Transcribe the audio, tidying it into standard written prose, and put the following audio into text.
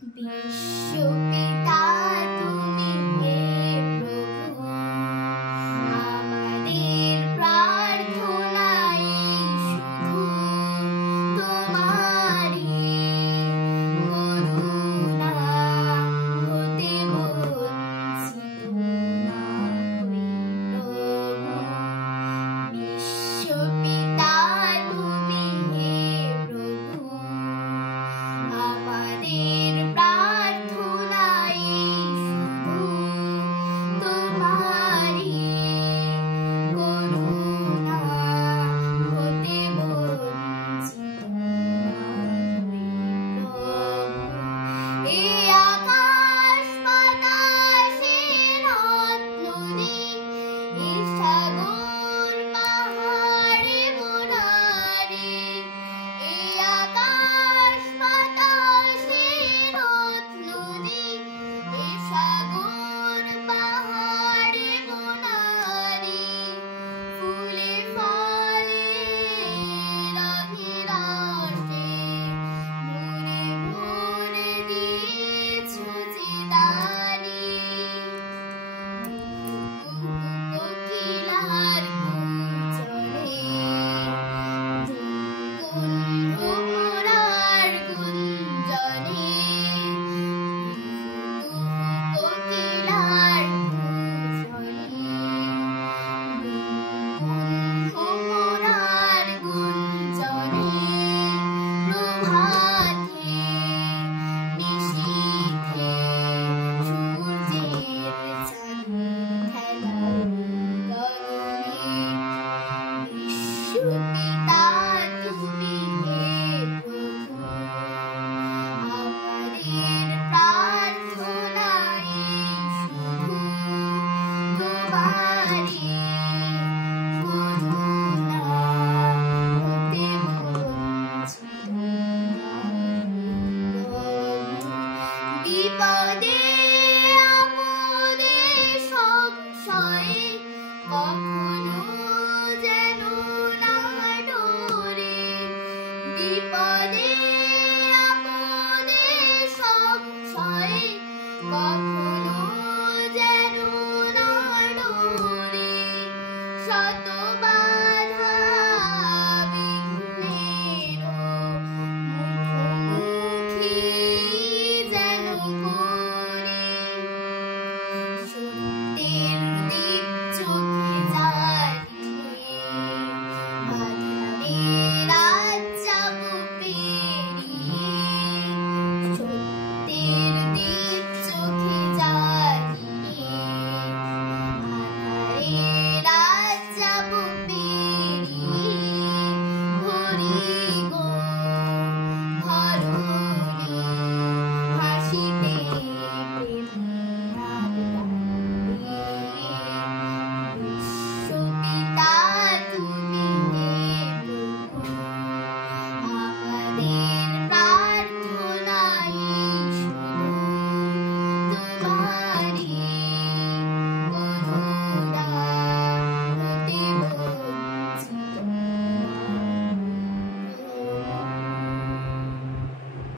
বিশ্বপিতা তুমি হে প্রভু, আমাদের প্রার্থনাই শুধু তোমারই করুণা হতে বঞ্চিত না হই প্রভু। বিশ্বপিতা তুমি হে প্রভু, আমাদের প্রার্থনাই শুধু তোমারই করুণা হতে বঞ্চিত না হই প্রভু। এই আকাশ বাতাসে নদ নদী, এই সাগর পাহাড়ে বনানী, এই আকাশ বাতাসে নদ নদী, এই সাগর পাহাড়ে বনানী, ফুলে ফলে রাহি রাশে মোরে ভরে দিয়েছো যে দানি। কোকিলার গুঞ্জনে, ভ্রমরার গুঞ্জনে, কোকিলার গুঞ্জনে, ভ্রমরার গুঞ্জনে, প্রভাতে নিশীথে সূর্যের চাঁদ খেলার গগনে। বিশ্বপিতা তুমি হে প্রভু, আমাদের প্রার্থনাই শুধু তোমারই করুণা হতে বঞ্চিত না হই প্রভু। বিপদে আপদে সংশয়ে কখনো যেন না ডোরে, বিপদে আপদে সংশয়ে কখনো